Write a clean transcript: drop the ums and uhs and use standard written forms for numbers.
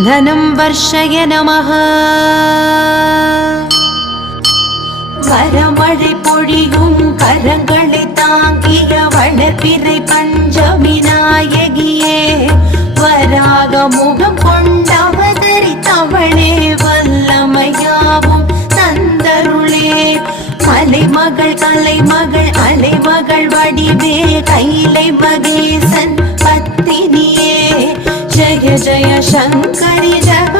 धनं वर्षय नमः வரமழை பொழியும் கரங்களை தாங்கிய வளர்பிறை பஞ்சமி நாயகியே வராக முகம் கொண்டவதரித்தவளே வல்லமையாவும் தந்தருளே மலைமகள் கலைமகள் அலைமகள் வடிவே கைலை மகேசன் பத்தினியே ஜய ஜய சங்கரி ஜக